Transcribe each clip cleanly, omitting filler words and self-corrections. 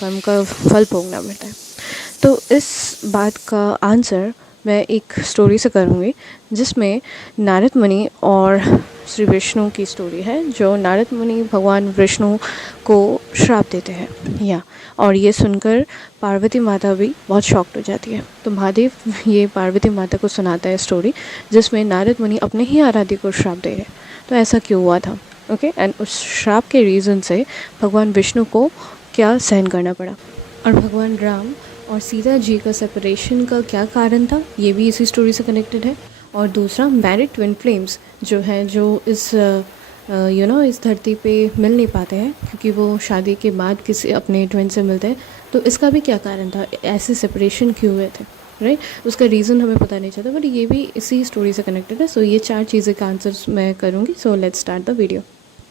कर्म का फल भोगना पड़ता है। तो इस बात का आंसर मैं एक स्टोरी से करूँगी, जिसमें नारद मुनि और श्री विष्णु की स्टोरी है। जो नारद मुनि भगवान विष्णु को श्राप देते हैं और ये सुनकर पार्वती माता भी बहुत शॉक्ड हो जाती है। तो महादेव ये पार्वती माता को सुनाता है स्टोरी, जिसमें नारद मुनि अपने ही आराध्य को श्राप दे रहे हैं। तो ऐसा क्यों हुआ था, ओके। एंड उस श्राप के रीज़न से भगवान विष्णु को क्या सहन करना पड़ा, और भगवान राम और सीता जी का सेपरेशन का क्या कारण था, ये भी इसी स्टोरी से कनेक्टेड है। और दूसरा, मैरिड ट्विन फ्लेम्स जो हैं, जो इस इस धरती पे मिल नहीं पाते हैं क्योंकि वो शादी के बाद किसी अपने ट्विन से मिलते हैं। तो इसका भी क्या कारण था, ऐसे सेपरेशन क्यों हुए थे, राइट। उसका रीज़न हमें पता नहीं चलता, बट ये भी इसी स्टोरी से कनेक्टेड है। सो ये 4 चीज़ें का आंसर्स मैं करूँगी। So let's start the video.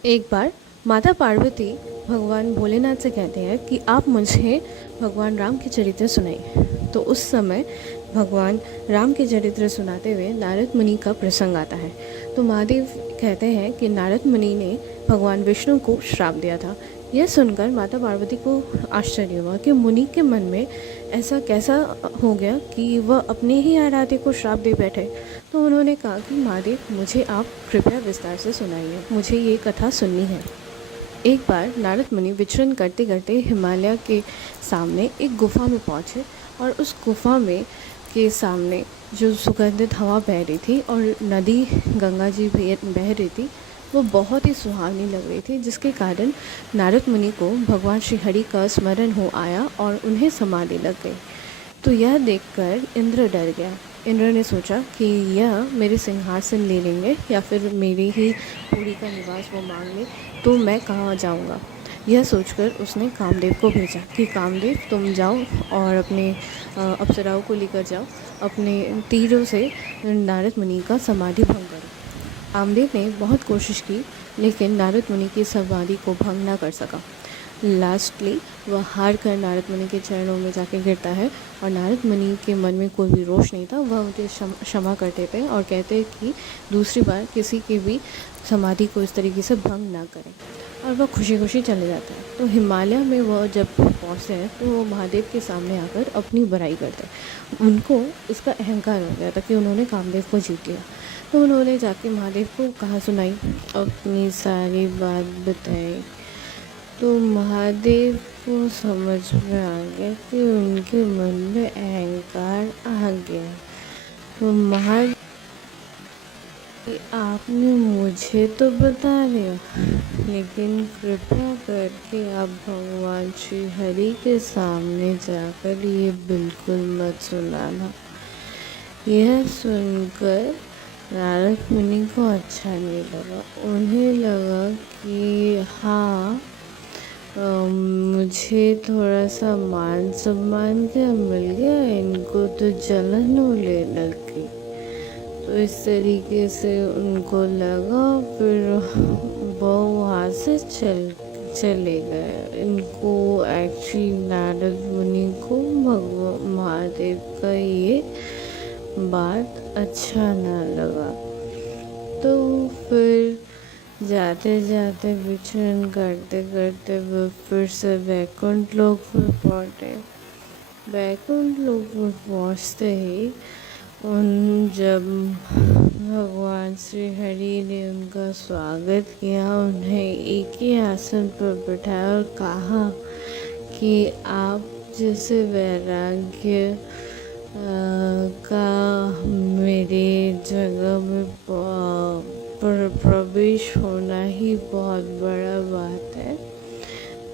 एक बार माता पार्वती भगवान भोलेनाथ से कहते हैं कि आप मुझे भगवान राम के चरित्र सुनाइए। तो उस समय भगवान राम के चरित्र सुनाते हुए नारद मुनि का प्रसंग आता है। तो महादेव कहते हैं कि नारद मुनि ने भगवान विष्णु को श्राप दिया था। यह सुनकर माता पार्वती को आश्चर्य हुआ कि मुनि के मन में ऐसा कैसा हो गया कि वह अपने ही आराध्य को श्राप दे बैठे। तो उन्होंने कहा कि महादेव, मुझे आप कृपया विस्तार से सुनाइए, मुझे ये कथा सुननी है। एक बार नारद मुनि विचरण करते करते हिमालय के सामने एक गुफा में पहुँचे, और उस गुफा में के सामने जो सुगंधित हवा बह रही थी और नदी गंगा जी बह रही थी, वो बहुत ही सुहावनी लग रही थी, जिसके कारण नारद मुनि को भगवान श्री हरि का स्मरण हो आया और उन्हें समाधि लग गई। तो यह देखकर इंद्र डर गया। इंद्र ने सोचा कि यह मेरे सिंहासन ले लेंगे या फिर मेरी ही पुरी का निवास वो मांग ले, तो मैं कहाँ जाऊँगा। यह सोचकर उसने कामदेव को भेजा कि कामदेव, तुम जाओ और अपने अप्सराओं को लेकर जाओ, अपने तीरों से नारद मुनि का समाधि भंग करो। कामदेव ने बहुत कोशिश की, लेकिन नारद मुनि की समाधि को भंग ना कर सका। लास्टली वह हार कर नारद मुनि के चरणों में जाके गिरता है, और नारद मुनि के मन में कोई भी रोष नहीं था। वह उनके क्षमा करते थे और कहते कि दूसरी बार किसी की भी समाधि को इस तरीके से भंग ना करें, और वह खुशी खुशी चले जाते हैं। तो हिमालय में वह जब पहुँचते हैं तो वो महादेव के सामने आकर अपनी बुराई करते हैं। उनको इसका अहंकार हो गया था कि उन्होंने कामदेव को जीत लिया। तो उन्होंने जाके महादेव को कहा सुनाई, अपनी सारी बात बताई। तो महादेव को समझ में आ गया कि उनके मन में अहंकार आ गया। तो महादेव, आपने मुझे तो बता दिया, लेकिन कृपया करके आप भगवान श्री हरि के सामने जाकर ये बिल्कुल मत सुनाना। यह सुनकर नारद मुनि को अच्छा नहीं लगा। उन्हें लगा कि हाँ, मुझे थोड़ा सा मान सम्मान क्या मिल गया, इनको तो जलन होने लग गई। तो इस तरीके से उनको लगा, फिर वो वहाँ से चले गए। इनको एक्चुअली नारद मुनि को भगवान महादेव का ये बात अच्छा ना लगा। तो फिर जाते जाते विचरण करते करते वो फिर से वैकुंठ लोक में पहुँचे। वैकुंठ लोक में पहुँचते ही जब भगवान श्री हरि ने उनका स्वागत किया, उन्हें एक ही आसन पर बिठाया और कहा कि आप जैसे वैराग्य का मेरे जगह में प्रवेश होना ही बहुत बड़ा बात है।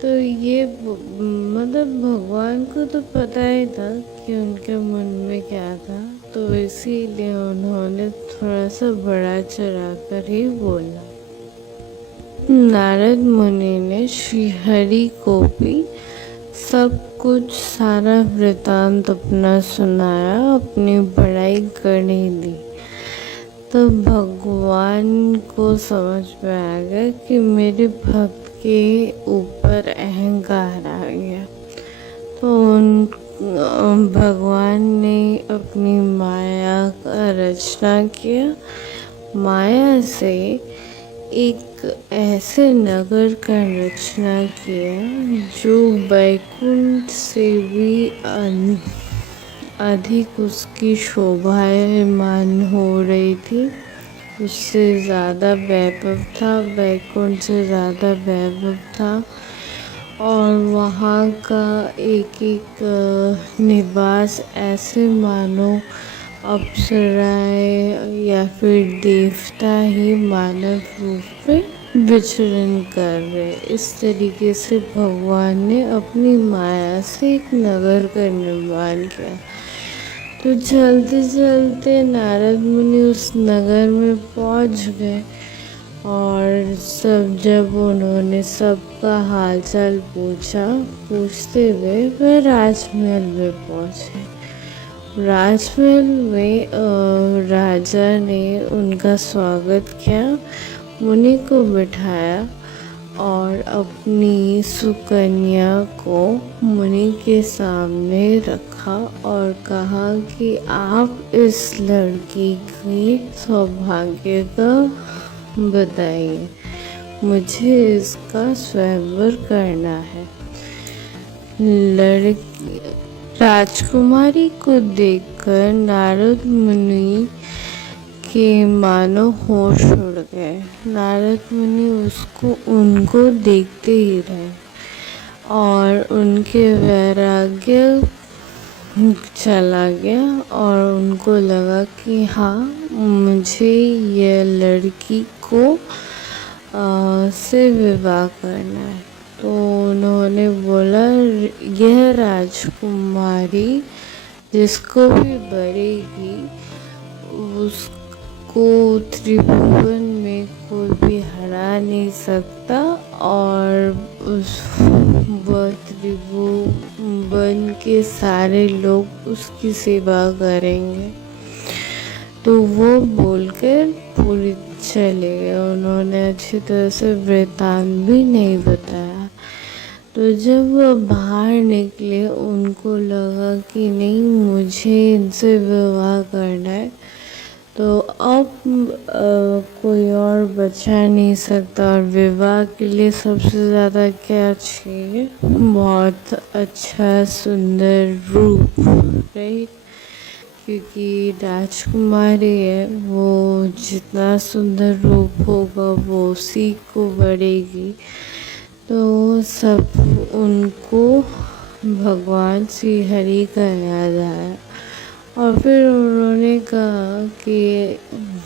तो ये मतलब भगवान को तो पता ही था कि उनके मन में क्या था, तो इसीलिए उन्होंने थोड़ा सा बड़ा चढ़ा कर ही बोला। नारद मुनि ने श्री हरि को भी सब कुछ सारा वृतांत अपना सुनाया, अपनी बड़ाई करने दी। तो भगवान को समझ में आ गया कि मेरे भक्त के ऊपर अहंकार आ गया। तो भगवान ने अपनी माया का रचना किया। माया से एक ऐसे नगर का रचना किया जो बैकुंठ से भी अधिक उसकी शोभायमान हो रही थी। उससे ज़्यादा वैभव था, बैकुंठ से ज़्यादा वैभव था। और वहाँ का एक एक निवास ऐसे मानो अप्सराएं या फिर देवता ही मानव रूप में विचरण कर रहे। इस तरीके से भगवान ने अपनी माया से एक नगर का निर्माण किया। तो चलते चलते नारद मुनि उस नगर में पहुंच गए और जब उन्होंने सबका हालचाल पूछा, पूछते हुए वह राजमहल में पहुंचे। राजमहल में राजा ने उनका स्वागत किया, मुनि को बिठाया और अपनी सुकन्या को मुनि के सामने रखा और कहा कि आप इस लड़की के सौभाग्य का बताइए, मुझे इसका स्वयंवर करना है। लड़की राजकुमारी को देखकर नारद मुनि के मानो होश उड़ गए। नारद मुनि उनको देखते ही रहे और उनके वैराग्य चला गया और उनको लगा कि हाँ, मुझे यह लड़की को से विवाह करना है। तो उन्होंने बोला, यह राजकुमारी जिसको भी बरेगी उसको त्रिभुवन में कोई भी हरा नहीं सकता और वह त्रिभुवन के सारे लोग उसकी सेवा करेंगे। तो वो बोलकर पूरी चले गए। उन्होंने अच्छी तरह से वृत्तांत भी नहीं बताया। तो जब वह बाहर निकले उनको लगा कि नहीं, मुझे इनसे विवाह करना है, तो अब कोई और बचा नहीं सकता। और विवाह के लिए सबसे ज़्यादा क्या चाहिए? बहुत अच्छा सुंदर रूप, राइट? क्योंकि राजकुमारी है, वो जितना सुंदर रूप होगा वो उसी को बढ़ेगी। तो सब उनको भगवान श्री हरि का याद आया और फिर उन्होंने कहा कि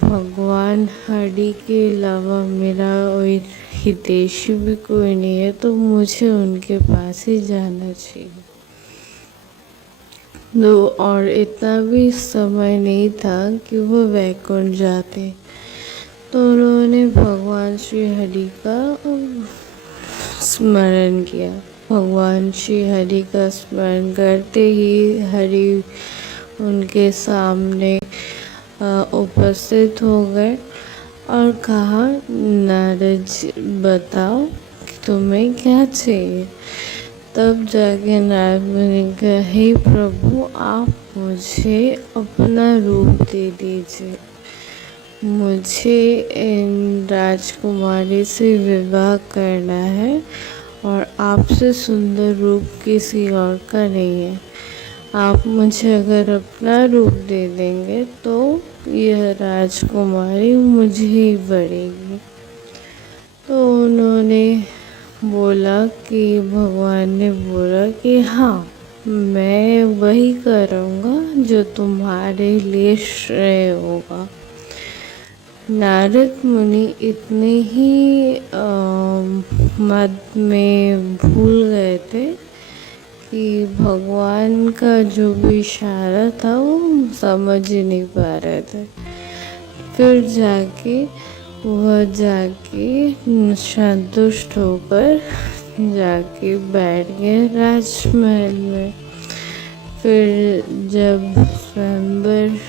भगवान हरि के अलावा मेरा कोई हितैषी भी कोई नहीं है, तो मुझे उनके पास ही जाना चाहिए। तो और इतना भी समय नहीं था कि वो वैकुंठ जाते। तो उन्होंने भगवान श्री हरि का स्मरण किया। भगवान श्री हरि का स्मरण करते ही हरि उनके सामने उपस्थित हो गए और कहा, नारद जी बताओ कि तुम्हें क्या चाहिए। तब जाके नारद मुनि कहा, हे प्रभु, आप मुझे अपना रूप दे दीजिए, मुझे इन राजकुमारी से विवाह करना है और आपसे सुंदर रूप किसी और का नहीं है। आप मुझे अगर अपना रूप दे देंगे तो यह राजकुमारी मुझे ही बढ़ेगी। तो उन्होंने बोला कि भगवान ने बोला कि हाँ, मैं वही करूँगा जो तुम्हारे लिए श्रेय होगा। नारद मुनि इतने ही मद में भूल गए थे कि भगवान का जो भी इशारा था वो समझ ही नहीं पा रहे थे। फिर वह जाके संतुष्ट होकर जाके बैठ गए राजमहल में। फिर जब स्वयंवर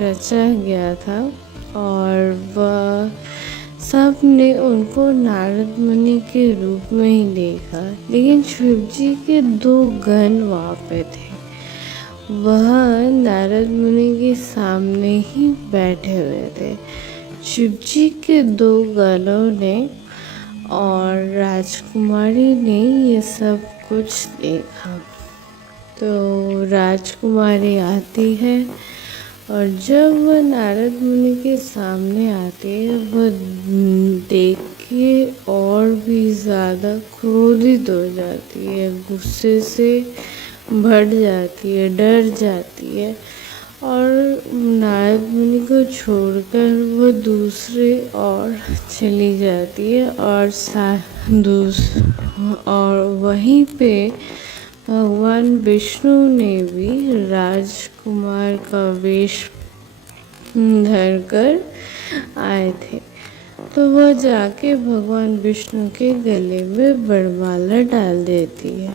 रचा गया था और वह सब ने उनको नारद मुनि के रूप में ही देखा, लेकिन शिव जी के दो गण वहाँ पे थे। वह नारद मुनि के सामने ही बैठे हुए थे। शिवजी के दो गलों ने और राजकुमारी ने ये सब कुछ देखा। तो राजकुमारी आती है और जब वह नारद मुनि के सामने आती है, वह देख के और भी ज़्यादा क्रोधित हो जाती है, गुस्से से भर जाती है, डर जाती है और नारद मुनि को छोड़कर वो दूसरे ओर चली जाती है और वहीं पे भगवान विष्णु ने भी राजकुमार का वेश धरकर आए थे। तो वह जाके भगवान विष्णु के गले में वरमाला डाल देती है।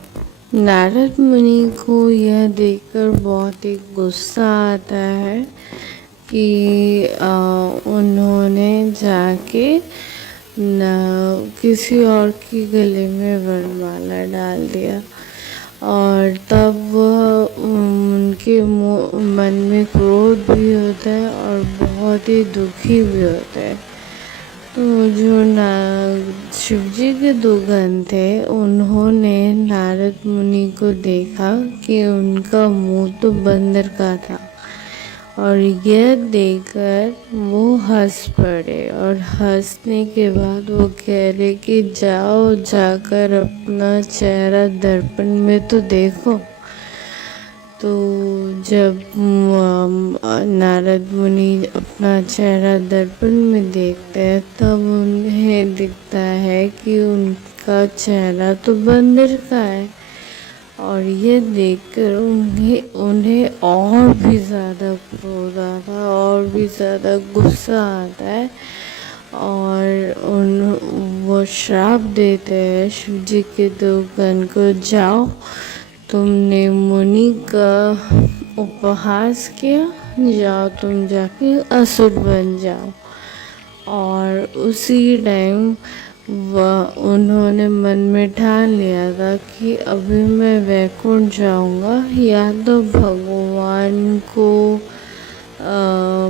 नारद मुनि को यह देखकर बहुत ही गुस्सा आता है कि उन्होंने जाके किसी और के गले में वरमाला डाल दिया और तब उनके मन में क्रोध भी होता है और बहुत ही दुखी भी होता है। तो जो शिवजी के दो गण थे, उन्होंने नारद मुनि को देखा कि उनका मुंह तो बंदर का था और यह देखकर वो हंस पड़े और हंसने के बाद वो कह रहे कि जाओ जाकर अपना चेहरा दर्पण में तो देखो। तो जब नारद मुनि अपना चेहरा दर्पण में देखते हैं तब उन्हें दिखता है कि उनका चेहरा तो बंदर का है और ये देखकर उन्हें और भी ज़्यादा क्रोध आता है और भी ज़्यादा गुस्सा आता है और वो श्राप देते हैं शिवजी के दो गण को, जाओ तुमने मुनि का उपहास किया, जाओ तुम जाके असुर बन जाओ। और उसी टाइम उन्होंने मन में ठान लिया था कि अभी मैं वैकुंठ जाऊंगा, या तो भगवान को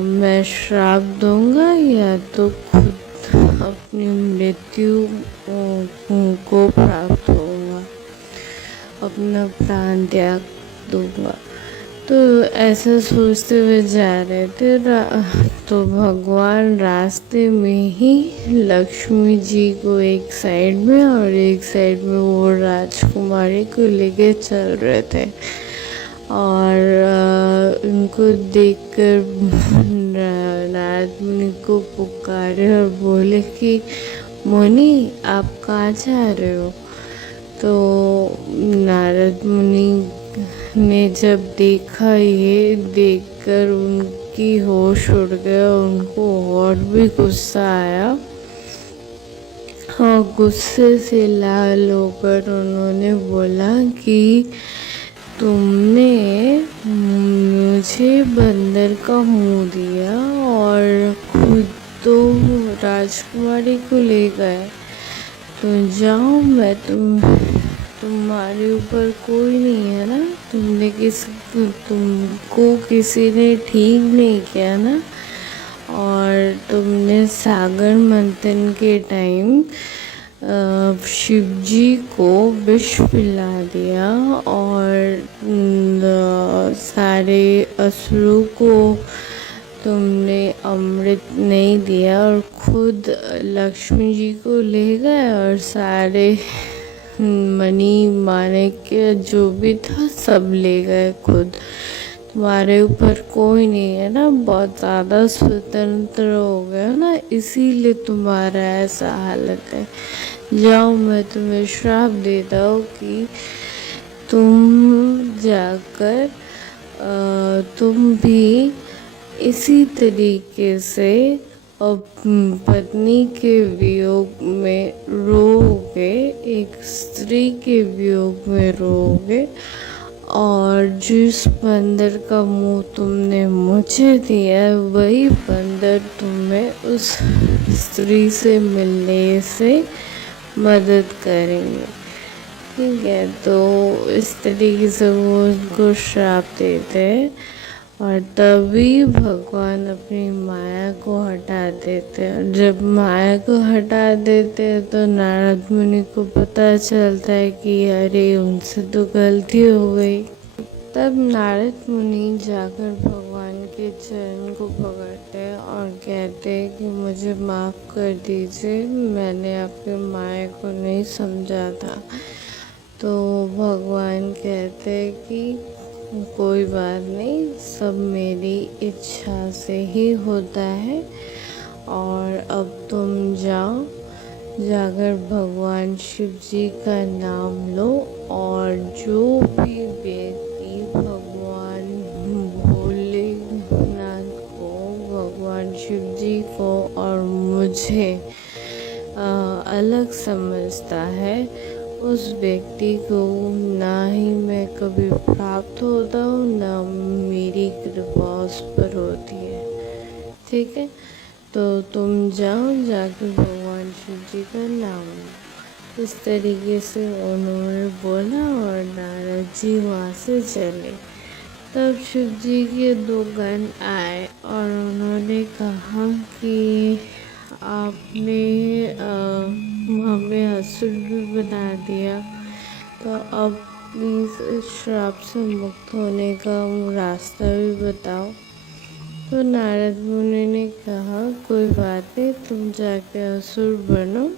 मैं श्राप दूंगा या तो खुद अपनी मृत्यु को प्राप्त होऊंगा, अपना प्राण त्याग दूंगा। तो ऐसा सोचते हुए जा रहे थे तो भगवान रास्ते में ही लक्ष्मी जी को एक साइड में और एक साइड में वो राजकुमारी को लेके चल रहे थे और उनको देखकर नारद मुनि को पुकारे और बोले कि मुनि आप कहाँ जा रहे हो। तो नारद मुनि ने जब देखा, ये देखकर उनकी होश उड़ गया, उनको और भी गुस्सा आया और गुस्से से लाल होकर उन्होंने बोला कि तुमने मुझे बंदर का मुंह दिया और खुद तो राजकुमारी को ले गए, तो जाओ, मैं तुम्हारे ऊपर कोई नहीं है ना, तुमको किसी ने ठीक नहीं किया ना, और तुमने सागर मंथन के टाइम शिवजी को विष पिला दिया और सारे असुरों को तुमने अमृत नहीं दिया और खुद लक्ष्मी जी को ले गए और सारे मणि माणिक्य जो भी था सब ले गए खुद। तुम्हारे ऊपर कोई नहीं है ना, बहुत ज़्यादा स्वतंत्र हो गए ना, इसीलिए तुम्हारा ऐसा हालत है। जाओ, मैं तुम्हें श्राप देता हूँ कि तुम जाकर तुम भी इसी तरीके से पत्नी के वियोग में रोओगे, एक स्त्री के वियोग में रोओगे, और जिस बंदर का मुंह तुमने मुझे दिया है वही बंदर तुम्हें उस स्त्री से मिलने से मदद करेंगे। ठीक है, तो इस तरीके से वो उनको श्राप देते हैं और तभी भगवान अपनी माया को हटा देते हैं। जब माया को हटा देते हैं तो नारद मुनि को पता चलता है कि अरे उनसे तो गलती हो गई। तब नारद मुनि जाकर भगवान के चरण को पकड़ते हैं और कहते हैं कि मुझे माफ़ कर दीजिए, मैंने आपके माया को नहीं समझा था। तो भगवान कहते हैं कि कोई बात नहीं, सब मेरी इच्छा से ही होता है। और अब तुम जाओ, जाकर भगवान शिव जी का नाम लो और जो भी व्यक्ति भगवान भोलेनाथ को, भगवान शिव जी को और मुझे अलग समझता है, उस व्यक्ति को ना ही मैं कभी प्राप्त होता हूँ, ना मेरी कृपा उस पर होती है। ठीक है, तो तुम जाओ, जाकर भगवान शिव जी का नाम लो। इस तरीके से उन्होंने बोला और नारद जी वहाँ से चले। तब शिव जी के दो गण आए और उन्होंने कहा कि आपने हमें असुर भी बना दिया, तो अब प्लीज़ इस श्राप से मुक्त होने का रास्ता भी बताओ। तो नारद मुनि ने कहा कोई बात नहीं, तुम जाके असुर बनो,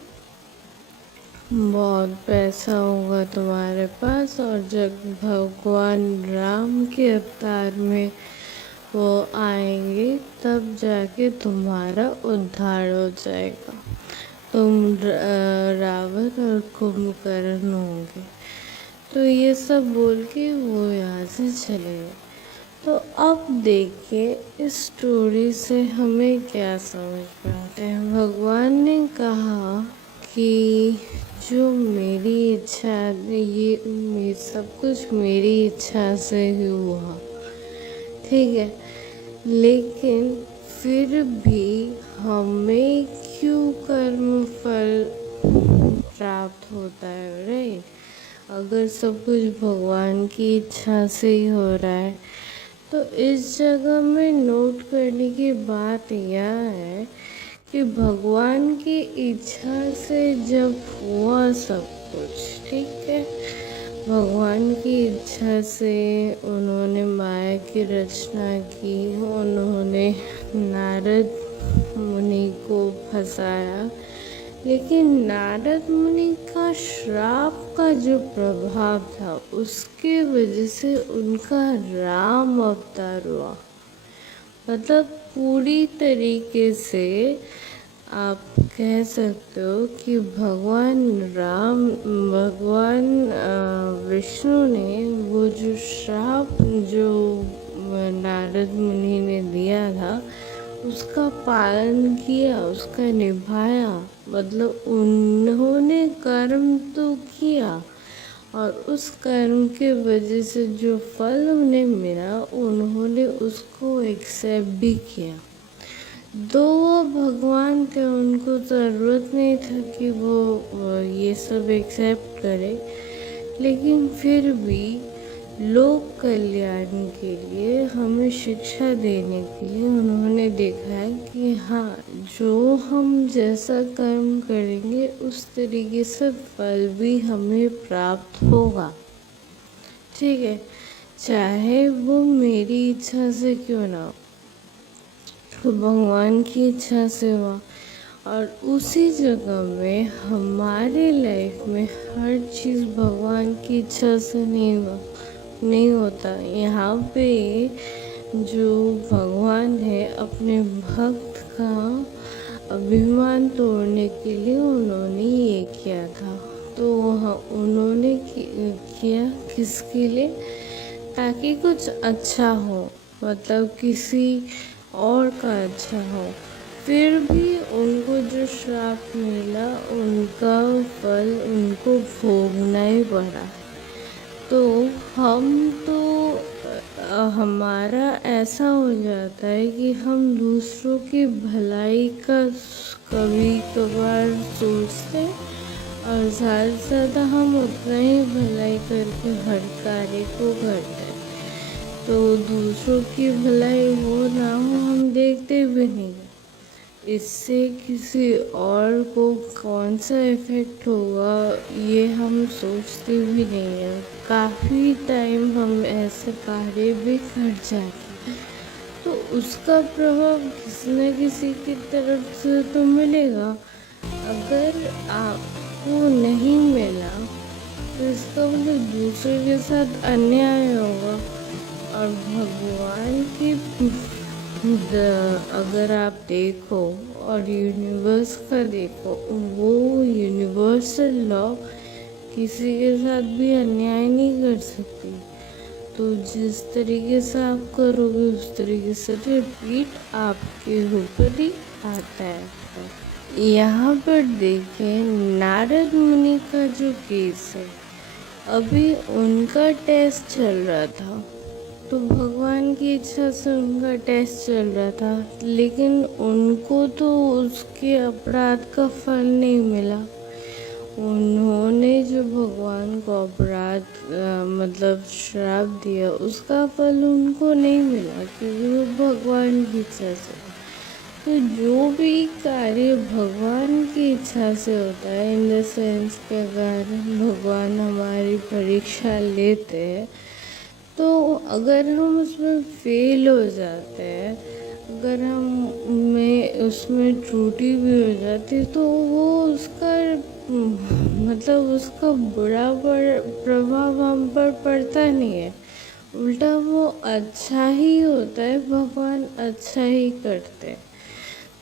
बहुत पैसा होगा तुम्हारे पास, और जब भगवान राम के अवतार में वो आएंगे तब जाके तुम्हारा उद्धार हो जाएगा, तुम रावण और कुंभकर्ण होंगे। तो ये सब बोल के वो यहाँ से चले गए। तो अब देखिए इस स्टोरी से हमें क्या समझ में आता है। भगवान ने कहा कि जो मेरी इच्छा, ये सब कुछ मेरी इच्छा से ही हुआ, ठीक है, लेकिन फिर भी हमें क्यों कर्म फल प्राप्त होता है, राइट? अगर सब कुछ भगवान की इच्छा से ही हो रहा है, तो इस जगह में नोट करने की बात यह है कि भगवान की इच्छा से जब हुआ सब कुछ, ठीक है, भगवान की इच्छा से उन्होंने माया की रचना की, उन्होंने नारद मुनि को फंसाया, लेकिन नारद मुनि का श्राप का जो प्रभाव था उसके वजह से उनका राम अवतार हुआ। मतलब पूरी तरीके से आप कह सकते हो कि भगवान विष्णु ने वो जो श्राप जो नारद मुनि ने दिया था उसका पालन किया, उसका निभाया। मतलब उन्होंने कर्म तो किया और उस कर्म के वजह से जो फल उन्हें मिला उन्होंने उसको एक्सेप्ट भी किया। दो वो भगवान थे, उनको ज़रूरत नहीं था कि वो ये सब एक्सेप्ट करे, लेकिन फिर भी लोक कल्याण के लिए हमें शिक्षा देने के लिए उन्होंने देखा है कि हाँ, जो हम जैसा कर्म करेंगे उस तरीके से फल भी हमें प्राप्त होगा, ठीक है, चाहे वो मेरी इच्छा से क्यों ना हो, तो भगवान की इच्छा से हुआ। और उसी जगह में हमारे लाइफ में हर चीज़ भगवान की इच्छा से नहीं होता। यहाँ पे जो भगवान है अपने भक्त का अभिमान तोड़ने के लिए उन्होंने ये किया था। तो उन्होंने किया किसके लिए? ताकि कुछ अच्छा हो, मतलब किसी और का अच्छा हो। फिर भी उनको जो श्राप मिला उनका फल उनको भोगना ही पड़ा। तो हमारा ऐसा हो जाता है कि हम दूसरों की भलाई का कभी कभार सोचते और ज़्यादा से ज़्यादा हम उतना ही भलाई करके हर कार्य को करते हैं। तो दूसरों की भलाई हो ना हो हम देखते भी नहीं हैं। इससे किसी और को कौन सा इफ़ेक्ट होगा ये हम सोचते भी नहीं हैं। काफ़ी टाइम हम ऐसे कार्य भी कर जाते हैं तो उसका प्रभाव किसी न किसी की तरफ से तो मिलेगा। अगर आपको नहीं मिला तो इसका मतलब दूसरे के साथ अन्याय होगा। और भगवान की अगर आप देखो और यूनिवर्स का देखो, वो यूनिवर्सल लॉ किसी के साथ भी अन्याय नहीं कर सकती। तो जिस तरीके से आप करोगे उस तरीके से रिपीट आपके ऊपर ही आता है। यहाँ पर देखें नारद मुनि का जो केस है, अभी उनका टेस्ट चल रहा था तो भगवान की इच्छा से उनका टेस्ट चल रहा था, लेकिन उनको तो उसके अपराध का फल नहीं मिला। उन्होंने जो भगवान को अपराध मतलब श्राप दिया उसका फल उनको नहीं मिला क्योंकि वो भगवान की इच्छा से। तो जो भी कार्य भगवान की इच्छा से होता है, इन द सेंस के अगर भगवान हमारी परीक्षा लेते हैं तो अगर हम उसमें फेल हो जाते हैं, अगर हमें उसमें त्रुटि भी हो जाती तो वो उसका मतलब उसका बुरा प्रभाव हम पर पड़ता नहीं है, उल्टा वो अच्छा ही होता है, भगवान अच्छा ही करते हैं।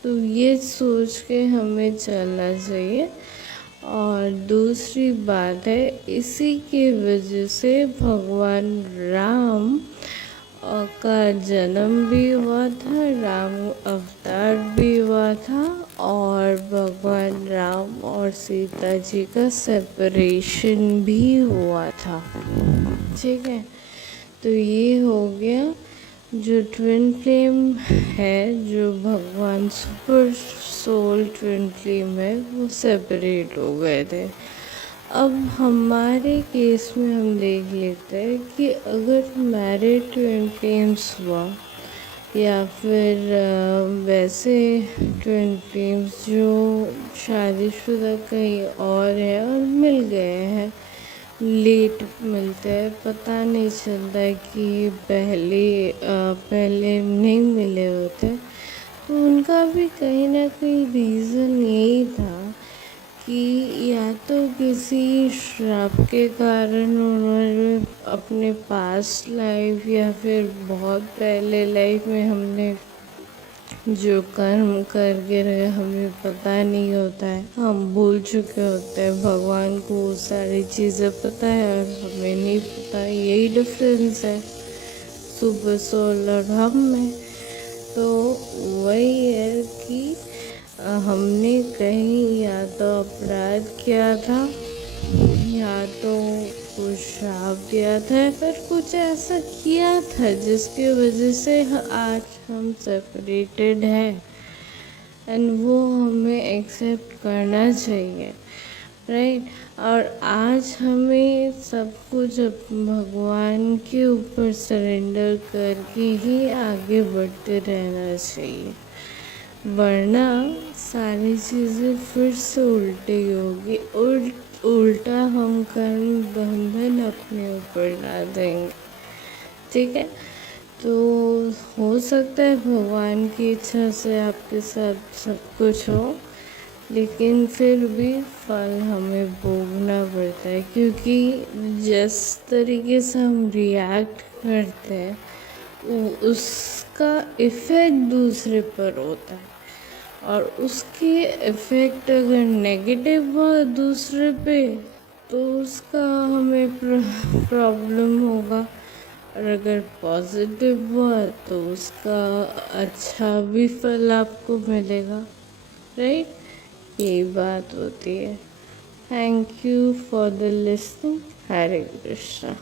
तो ये सोच के हमें चलना चाहिए। और दूसरी बात है, इसी के वजह से भगवान राम का जन्म भी हुआ था, राम अवतार भी हुआ था और भगवान राम और सीता जी का सेपरेशन भी हुआ था। ठीक है, तो ये हो गया जो ट्विन फ्लेम है, जो भगवान सुपर सोल ट्विन फ्लेम है, वो सेपरेट हो गए थे। अब हमारे केस में हम देख लेते हैं कि अगर मैरिड ट्विन फ्लेम्स हुआ या फिर वैसे ट्विन फ्लेम्स जो शादीशुदा कहीं और है और मिल गए हैं, लेट मिलते हैं, पता नहीं चलता है कि पहले नहीं मिले होते। तो उनका भी कहीं ना कहीं रीज़न यही था कि या तो किसी श्राप के कारण उन्होंने अपने पास्ट लाइफ या फिर बहुत पहले लाइफ में हमने जो कर्म करके रहे हमें पता नहीं होता है, हम भूल चुके होते हैं, भगवान को वो सारी चीज़ें पता है और हमें नहीं पता। यही डिफरेंस है सुपर सोल और हम में। तो वही है कि हमने कहीं या तो अपराध किया था या तो कुछ श्राप दिया था या फिर कुछ ऐसा किया था जिसकी वजह से आज हम सेपरेटेड हैं, एंड वो हमें एक्सेप्ट करना चाहिए, राइट। और आज हमें सब कुछ भगवान के ऊपर सरेंडर करके ही आगे बढ़ते रहना चाहिए, वरना सारी चीज़ें फिर से उल्टी होगी। उल्टा हम कर्म बंधन अपने ऊपर ला देंगे। ठीक है, तो हो सकता है भगवान की इच्छा से आपके साथ सब कुछ हो, लेकिन फिर भी फल हमें भोगना पड़ता है, क्योंकि जिस तरीके से हम रिएक्ट करते हैं उसका इफ़ेक्ट दूसरे पर होता है, और उसके इफ़ेक्ट अगर नेगेटिव हुआ दूसरे पे तो उसका हमें प्रॉब्लम होगा, और अगर पॉजिटिव हुआ तो उसका अच्छा भी फल आपको मिलेगा, राइट। यही बात होती है। Thank you for the listening. Hare Krishna.